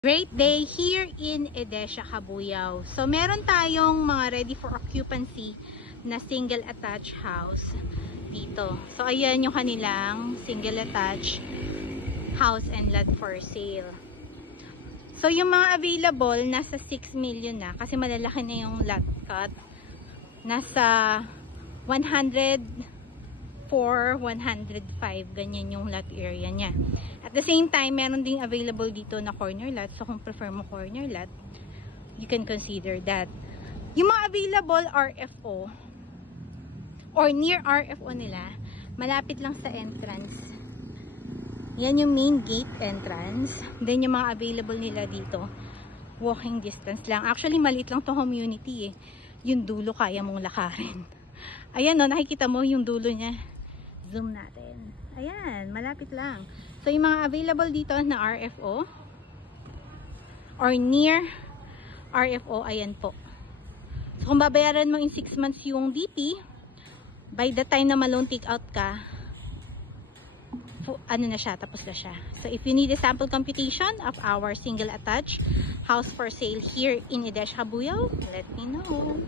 Great day here in Edesha, Cabuyao. So, meron tayong mga ready for occupancy na single attached house dito. So, ayan yung kanilang single attached house and lot for sale. So, yung mga available, nasa 6 million na kasi malalaki na yung lot cut. Nasa 104, 105, ganyan yung lot area niya. At the same time, meron ding available dito na corner lot. So, kung prefer mo corner lot, you can consider that. Yung mga available RFO or near RFO nila, malapit lang sa entrance. Yan yung main gate entrance. Then, yung mga available nila dito, walking distance lang. Actually, maliit lang to community eh. Yung dulo, kaya mong lakarin. Ayan, no, nakikita mo yung dulo niya. Zoom natin. Ayan, malapit lang. So, yung mga available dito na RFO or near RFO, ayan po. So, kung babayaran mo in 6 months yung DP, by the time na ma-loan take out ka, ano na siya, tapos na siya. So, if you need a sample computation of our single attached house for sale here in Edesha, Cabuyao, let me know.